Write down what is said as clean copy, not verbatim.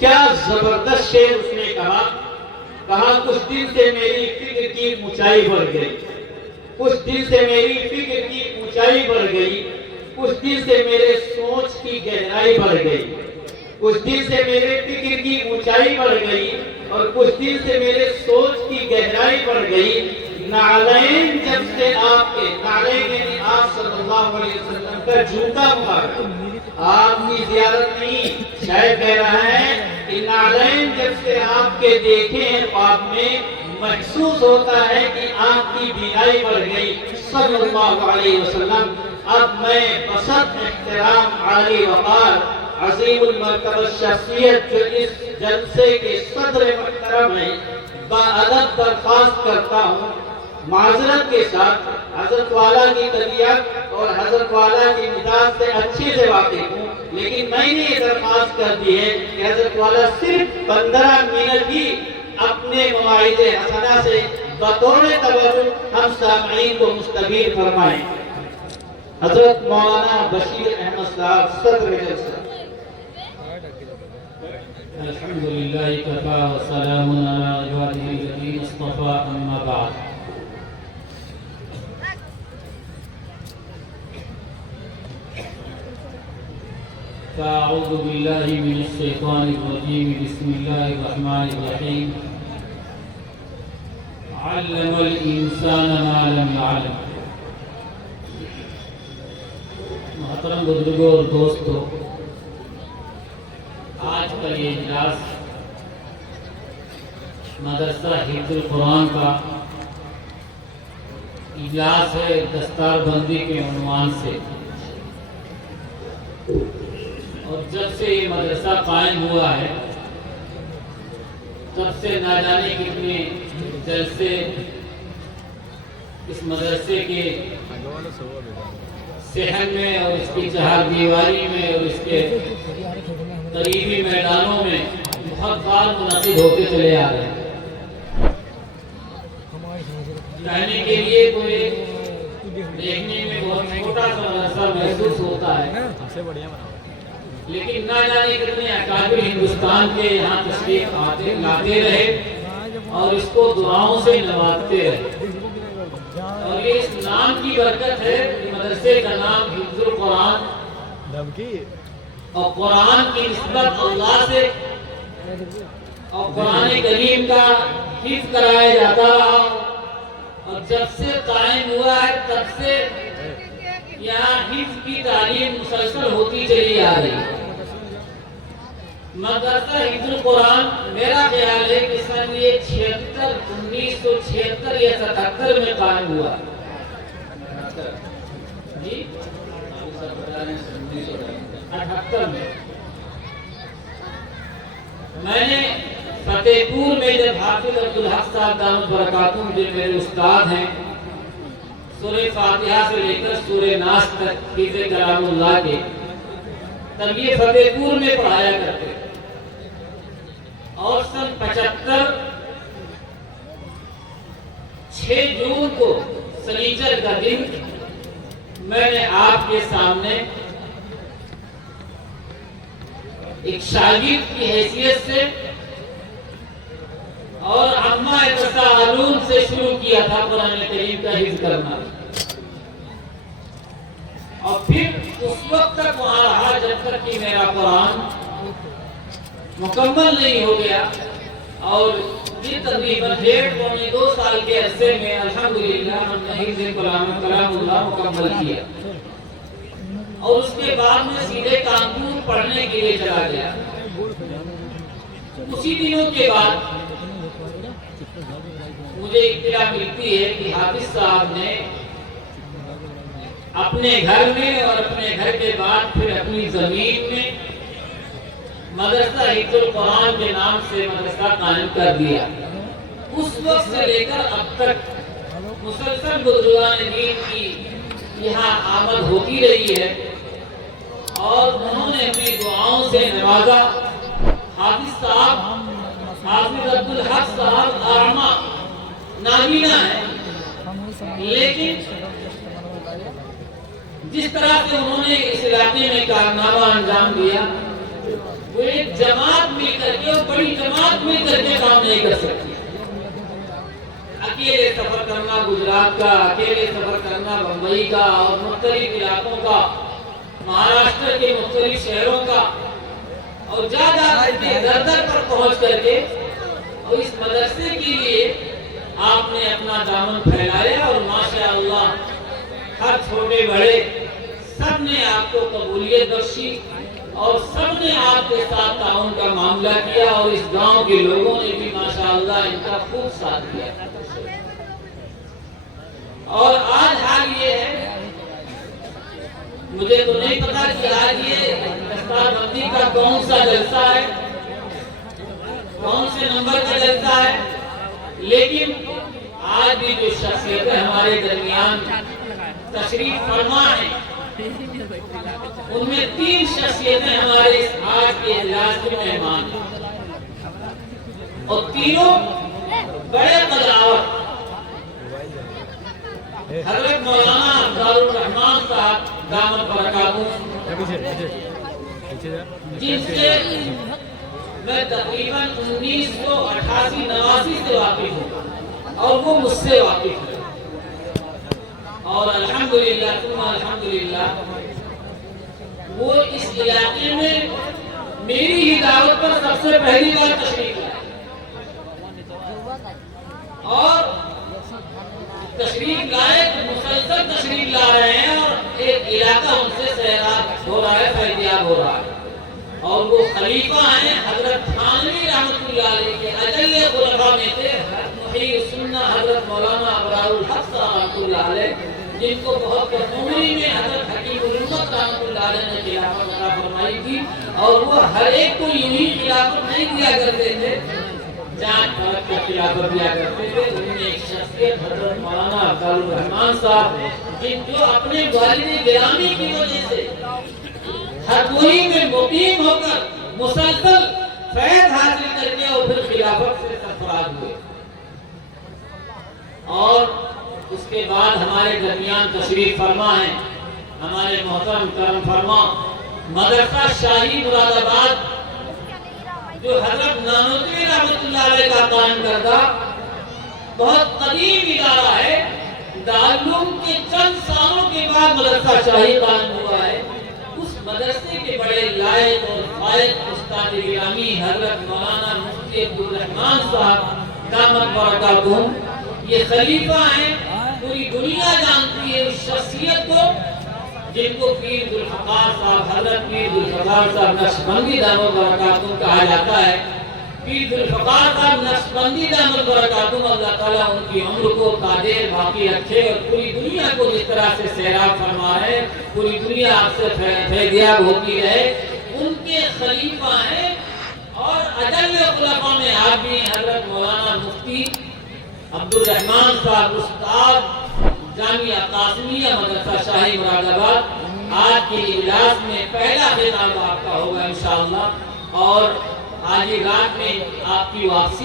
کیا زبردست شعر اس نے کہا کچھ دن سے میری فکر کی اونچائی بڑھ گئی، کچھ دن سے میری فکر کی اونچائی بڑھ گئی، کچھ دن سے میرے سوچ کی گہرائی بڑھ گئی، کچھ دن سے میرے فکر کی اونچائی بڑھ گئی اور کچھ دن سے میرے سوچ کی گہرائی بڑھ گئی۔ نعلین جب سے آپ کے نعلین یعنی آپ صلی اللہ علیہ وسلم کا جوتا مبارک، آپ کی زیارت نہیں، شاید کہہ رہا ہے کہ نعلین جب سے آپ کے دیکھے ہیں خواب میں، محسوس ہوتا ہے کہ آپ کی بینائی بڑھ گئی صلی اللہ علیہ وسلم۔ اب میں بسط احترام عالی وقار عظیم المرتبہ شخصیت جو اس جلسے کے صدر محترم ہیں، باادب درخواست کرتا ہوں معذرت کے ساتھ، حضرت والا کی طبیعت اور حضرت والا کی مزاج سے اچھے سے واقف ہوں، لیکن میں نے یہ درخواست کر دی ہے کہ حضرت والا صرف 15 منٹ ہی اپنے مواعظ حسنہ سے بطور تبرک ہم سامعین کو مستفید فرمائیں۔ حضرت مولانا بشیر احمد صاحب صدر جلسہ۔ الحمدللہ کفا وسلام علی عبادہ الذین اصطفیٰ اما بعد۔ فاعوذ باللہ من الشیطان الرجیم، بسم اللہ الرحمن الرحیم۔ علم الانسان ما لم يعلم۔ محترم بزرگوں اور دوستو، آج کا یہ اجلاس مدرسہ حفظ القرآن کا اجلاس ہے دستار بندی کے عنوان سے، اور جب سے یہ مدرسہ قائم ہوا ہے تب سے نہ جانے کتنے جلسے اس مدرسے کے صحن میں اور اس کی چہار دیواری میں اور اس کے قریبی میدانوں میں بہت بار منعقد ہوتے چلے آ رہے ہیں۔ کہنے کے لیے تو دیکھنے میں بہت چھوٹا سا مدرسہ محسوس ہوتا ہے، لیکن نہ جانے کتنے اکابر ہندوستان کے یہاں تشریف لاتے رہے اور اس کو دعاؤں سے نوازتے رہے، اور یہ اس نام کی برکت ہے کہ مدرسے کا نام حفظ القرآن اور قرآن کی نسبت اللہ سے اور قرآن کریم کا حفظ کرایا جاتا رہا، اور جب سے قائم ہوا ہے تب سے یہاں حفظ کی تعلیم مسلسل ہوتی چلی آ رہی ہے۔ مدرسہ حفظ القرآن میرا خیال ہے کہ سن 1976 یا 77 میں قائم ہوا۔ جی 78 میں میں نے فتح پور میں جب حافظ عبدالحق صاحب دامت برکاتہم جو میرے استاد ہیں، سورہ فاتحہ سے لے کر سورہ ناس تک حفظ کلام اللہ کے، تب یہ فتح پور میں پڑھایا کرتے، اور سن 75 6 جون کو سنیچر کا دن میں نے آپ کے سامنے ایک شاگرد کی حیثیت سے اور عامہ تساءلون سے شروع کیا تھا قرآن کریم کا حفظ کرنا، اور پھر اس وقت تک وہاں رہا جب تک کہ میرا قرآن مکمل نہیں ہو گیا، اور یہ تقریباً 1.5 سال کے عرصے میں الحمدللہ ہم نے حفظ کلام اللہ مکمل کیا، اور اس کے بعد میں سیدھے کانپور پڑھنے کے لیے چلا گیا۔ اسی دنوں کے بعد مجھے اطلاع ملتی ہے کہ حافظ صاحب نے اپنے گھر میں اور اپنے گھر کے بعد پھر اپنی زمین میں مدرسہ حفظ القرآن کے نام سے مدرسہ قائم کر دیا۔ اس وقت سے لے کر اب تک مسلسل بزرگان دین کی یہاں آمد ہوتی رہی ہے، اور انہوں نے اپنی دعاؤں سے نوازا۔ حافظ صاحب حافظ عبدالحق صاحب اعمہ نابینا ہے، لیکن جس طرح سے انہوں نے اس علاقے میں کارنامہ انجام دیا، وہ ایک جماعت مل کر کے اور بڑی جماعت مل کر کے کام نہیں کر سکتی. اکیلے سفر کرنا گجرات کا، اکیلے سفر کرنا بمبئی کا اور مختلف علاقوں کا، مہاراشٹر کے مختلف شہروں کا، اور جا کے در در پر پہنچ کر کے اور اس مدرسے کے لیے آپ نے اپنا دامن پھیلایا اور ماشاءاللہ ہر چھوٹے بڑے سب نے آپ کو قبولیت بخشی اور سب نے آپ کے ساتھ تعاون کا معاملہ کیا اور اس گاؤں کے لوگوں نے بھی ماشاءاللہ ان کا خوب ساتھ دیا. اور آج حال یہ ہے، مجھے تو نہیں پتا کہ آج یہ دستار بندی کا کون سا جلسہ ہے، کون سے نمبر کا جلسہ ہے، لیکن آج بھی جو شخصیتیں ہمارے درمیان تشریف فرما ہیں، ان میں 3 شخصیتیں ہمارے اس آج کے اجلاس کے مہمان ہیں اور تینوں بڑے قدراوت. حضرت مولانا عبدال الرحمان صاحب دامت برکاتہ، جن سے میں تقریباً 1988-89 سے واقف ہوں اور وہ مجھ سے واقف ہے. اور الحمدللہ ثم الحمدللہ وہ اس علاقے میں میری ہی دعوت پر سب سے پہلی بار تشریف لائے اور تشریف لائے تو مسلسل تشریف لا رہے ہیں اور ایک علاقہ ان سے سیراب ہو رہا ہے، فیضیاب ہو رہا ہے. اور وہ خلیفہ ہیں حضرت تھانوی رحمۃ اللہ علیہ کے اجل خلفاء میں تھے، محی السنہ حضرت مولانا ابرار الحق صاحب رحمۃ اللہ علیہ، جن کو بہت کم عمری میں حضرت حکیم الامت رحمۃ اللہ علیہ نے خلافت عطا فرمائی تھی. اور وہ ہر ایک کو یوں ہی خلافت نہیں دیا کرتے تھے، جان فرق کا خلافت دیا کرتے تھے. ان میں ایک شخصیت حضرت مولانا عبدال الرحمان صاحب، جن جو اپنے والد گرامی کی وجہ سے ہرگوئی میں مقیم ہو کر مسلسل فیض حاصل کر کے اور پھر خلافت سے سرفراز ہوئے. اور اس کے بعد ہمارے درمیان تشریف فرما ہے ہمارے محترم کرم فرما مدرسہ شاہی مراد آباد، جو حضرت نانوتوی رحمۃ اللہ علیہ کا قائم کردہ بہت قدیم ادارہ ہے. دارالعلوم کے چند سالوں کے بعد مدرسہ شاہی قائم ہوا ہے. اس مدرسے کے بڑے لائق اور فائق استاد گرامی حضرت مولانا مفتی عبدالرحمان صاحب دامت برکاتہم، یہ خلیفہ ہیں. پوری دنیا جانتی ہے اس شخصیت کو جن کو پیر ذوالفقار صاحب، حضرت پیر ذوالفقار صاحب نقشبندی دامت برکاتہم کہا جاتا ہے. پیر ذوالفقار صاحب نقشبندی دامت برکاتہم، اللہ تعالیٰ ان کی عمر کو قادر باقی رکھے اور پوری دنیا کو جس طرح سے سیراب فرما ہے، پوری دنیا آپ سے فیضیاب ہوتی رہے. ان کے خلیفہ ہیں اور اجل خلفاء میں آپ بھی حضرت مولانا مفتی عبدالرحمان صاحب، استاد جامعہ قاسمیہ مدرسہ شاہی مراد آباد. آج کے اجلاس میں پہلا خطاب آپ کا ہوگا انشاءاللہ، اور آج رات میں آپ کی واپسی